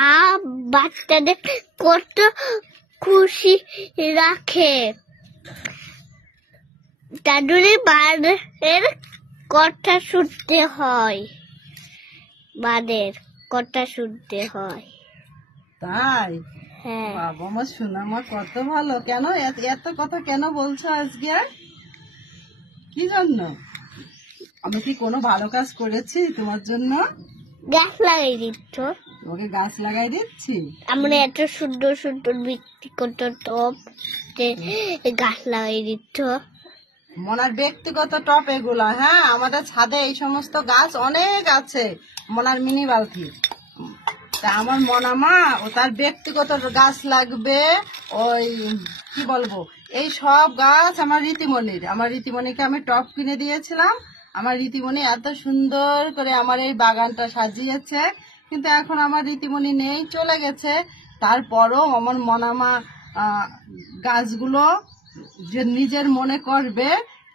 মা বাচ্চাদের কত খুশি রাখে, তাদের মায়ের কথা শুনতে হয়, মায়ের কথা শুনতে হয়। তাই? হ্যাঁ। বাবা আমার শোনা মা কত ভালো। কেন এত কথা কেন বলছো আজকে? কি জন্য? আমি কি কোনো ভালো কাজ করেছি তোমার জন্য? গাছ লাগাই দিচ্ছ। তোমাকে গাছ লাগাই দিচ্ছি। আমরা এত সুন্দর সুন্দর ব্যক্তিগত টপ গাছ লাগাই দিচ্ছ। মনার ব্যক্তিগত টপ এগুলা। হ্যাঁ, আমাদের ছাদে এই সমস্ত গাছ অনেক আছে। মনার মিনি বালতি। তা আমার মনা মা ও তার ব্যক্তিগত গাছ লাগবে, ওই কি বলবো, এই সব গাছ আমার রীতিমণির। আমার রীতিমণিকে আমি টপ কিনে দিয়েছিলাম। আমার রীতিমণি এত সুন্দর করে আমার এই বাগানটা সাজিয়েছে, কিন্তু এখন আমার রীতিমণি নেই, চলে গেছে। তারপরও আমার মনামা গাছগুলো যে নিজের মনে করবে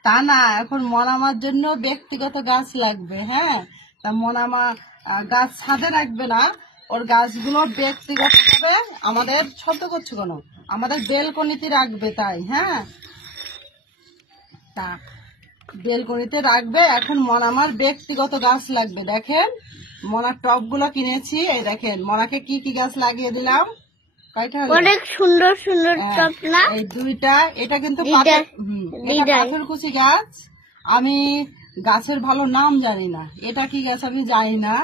তা না, এখন মনামার জন্য ব্যক্তিগত গাছ লাগবে। হ্যাঁ, তা মনামা গাছ ছাদে রাখবে না, ওর গাছগুলো ব্যক্তিগত ভাবে আমাদের ছোট করছে কেন, আমাদের বেলকনিতে রাখবে। তাই হ্যাঁ, তা বেলকনিতে রাখবে। এখন মনামার ব্যক্তিগত গাছ লাগবে। দেখেন মনার টব গুলো কিনেছি, এই দেখেন মনাকে কি কি গাছ লাগিয়ে দিলাম। অনেক সুন্দর সুন্দর টপ না? এই দুইটা, এটা কিন্তু পাথরকুচি গাছ। আমি গাছের ভালো নাম জানি না, এটা কি গাছ আমি জানি না,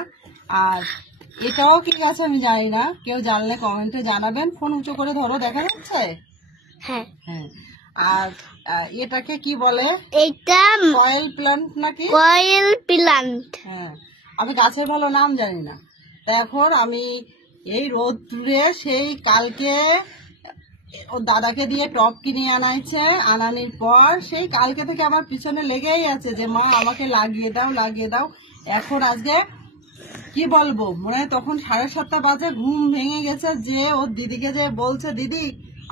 আর এটাও কি গাছ আমি জানি না। কেউ জানলে কমেন্টে জানাবেন। ফোন উঁচু করে ধরো, দেখা যাচ্ছে? হ্যাঁ। হ্যাঁ। আর এটাকে কি বলে? এটা কয়েল প্ল্যান্ট নাকি? Coil plant. হ্যাঁ, আমি গাছের ভালো নাম জানি না। তা এখন আমি এই রোদ্দুরে সেই কালকে ওর দাদাকে দিয়ে টপ কিনে আনাইছে, আনানির পর সেই কালকে থেকে আমার পিছনে লেগেই আছে যে মা আমাকে লাগিয়ে দাও লাগিয়ে দাও। এখন আজকে কি বলবো, মনে হয় তখন 7:30 বাজে, ঘুম ভেঙে গেছে যে ওর দিদিকে যে বলছে দিদি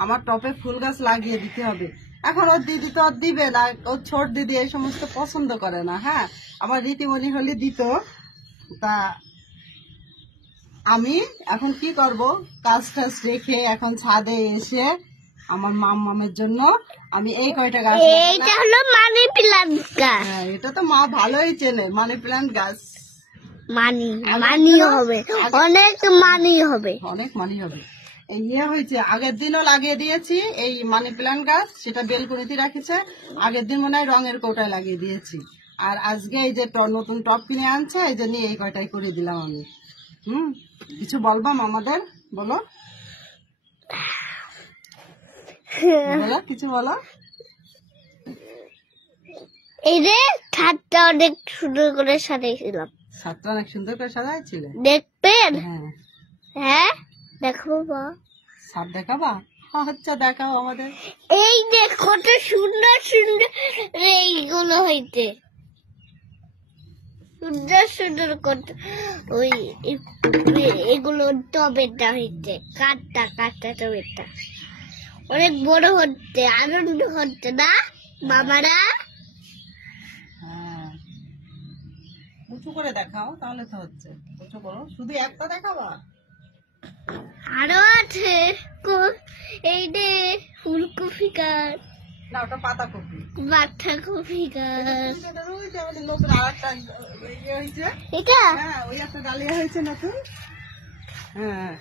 আমার টপে ফুল গাছ লাগিয়ে দিতে হবে। এখন ওর দিদি তো আর দিবে না, ওর ছোট দিদি এই সমস্ত পছন্দ করে না। হ্যাঁ, আমার রীতিমণি হলে দিত। তা আমি এখন কি করব, কাজ টাজ রেখে এখন ছাদে এসে আমার মামের জন্য আমি এই কয়টা গাছ, এটা হলো মানি প্ল্যান্ট গাছ। হ্যাঁ এটা তো মা ভালোই চেনে, মানি প্ল্যান্ট গাছ। মানি হবে, অনেক মানি হবে, অনেক মানি হবে। এই ইয়ে হয়েছে, আগের দিনও লাগিয়ে দিয়েছি এই মানি প্ল্যান্ট গাছ, সেটা বেলকনিতে রাখেছে। আগের দিন মনে হয় রঙের কৌটায় লাগিয়ে দিয়েছি। আর আজকে এই যে নতুন টপ কিনে আনছে, এই জন্য এই কয়টাই করে দিলাম আমি। কিছু বলবা মামাদের? বলো বলো, কিছু বলো। এই যে ছাদটা অনেক সুন্দর করে সাজাইছিলাম। ছাদটা অনেক সুন্দর করে সাজাইছিলে, দেখবেন? হ্যাঁ। হ্যাঁ, দেখো বা ছাদ দেখাবা? আচ্ছা দেখাও আমাদের। এই যে কত সুন্দর সুন্দর এইগুলো হইতে, সুন্দর সুন্দর কত ওই এগুলো টবেরটা হইতে, কাঠটা কাঠটা টবেরটা অনেক বড় হচ্ছে, আনন্দ হচ্ছে না মামারা? হ্যাঁ, উঁচু করে দেখাও তাহলে তো হচ্ছে। উঁচু করো, শুধু একটা দেখাবা? আরো আছে এই যে ফুলকপি গাছ, না ওটা পাতাকপি। বাঁধাকপি গাছ। নতুন আর একটা ইয়ে হয়েছে, এটা হ্যাঁ ওই একটা ডালিয়া হয়েছে নতুন। হ্যাঁ,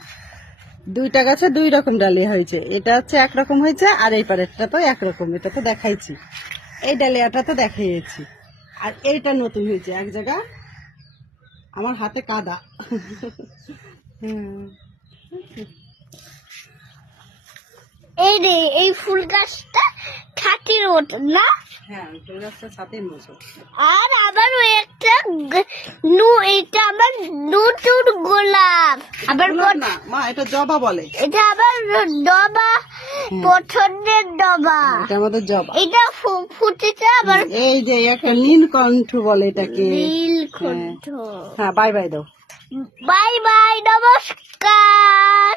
দুইটা গাছে দুই রকম ডালিয়া হয়েছে। এটা হচ্ছে একরকম হয়েছে, আর এই পারেরটা তো একরকম। এটা তো দেখাইছি, এই ডালিয়াটা তো দেখাইছি, আর এইটা নতুন হয়েছে এক জায়গা। আমার হাতে কাদা। এই রে এই ফুল গাছটা ছাতির মতন না? হ্যাঁ, ফুল গাছটা ছাতির মতো। আর আবার ওই একটা এটা আবার নতুন গোলাপ, আবার না মা, এটা জবা বলে। এটা আবার ডবা, পছন্দের ডবা, এটা আমাদের জবা। এটা ফুটেছে আবার। এই যে একটা নীলকণ্ঠ বলে এটাকে, নীলকণ্ঠ। হ্যাঁ বাই বাই দাও। বাই বাই, নমস্কার।